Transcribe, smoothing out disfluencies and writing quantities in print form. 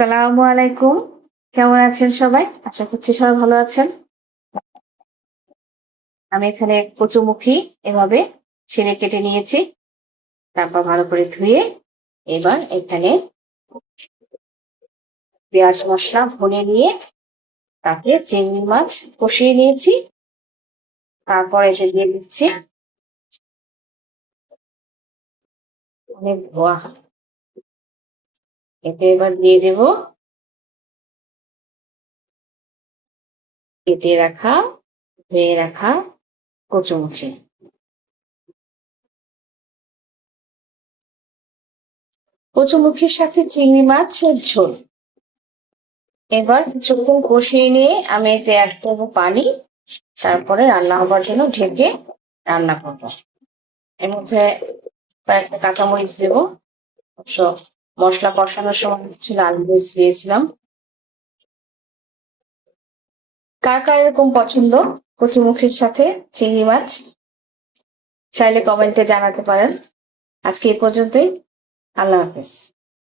আসসালামু আলাইকুম। কেমন আছেন সবাই? আশা করছি সবাই ভালো আছেন। আমি এখানে কচুমুখী এভাবে ছিঁড়ে কেটে নিয়েছি। তারপর ভালো করে ধুয়ে এবার এখানে পেঁয়াজ মসলা ভুনে নিয়ে তাতে চিংড়ি মাছ কষিয়ে নিয়েছি। তারপর এসে দিয়ে দিচ্ছি অনেক ধোয়া। এতে এবার দিয়ে দেব কেটে রাখা ধুয়ে রাখা কচুমুখী। কচুমুখির সাথে চিংড়ি মাছের ঝোল। এবার কিছুক্ষণ কষিয়ে নিয়ে আমি এতে অ্যাড করবো পানি। তারপরে রান্না হবার জন্য ঢেকে রান্না করবো। এর মধ্যে কয়েকটা কাঁচামরিচ দেবো। সব মশলা কষানোর সময় কিছু লাল মরিচ দিয়েছিলাম। কার কার এরকম পছন্দ কচুমুখির সাথে চিংড়ি মাছ? চাইলে কমেন্টে জানাতে পারেন। আজকে এই পর্যন্তই। আল্লাহ হাফেজ।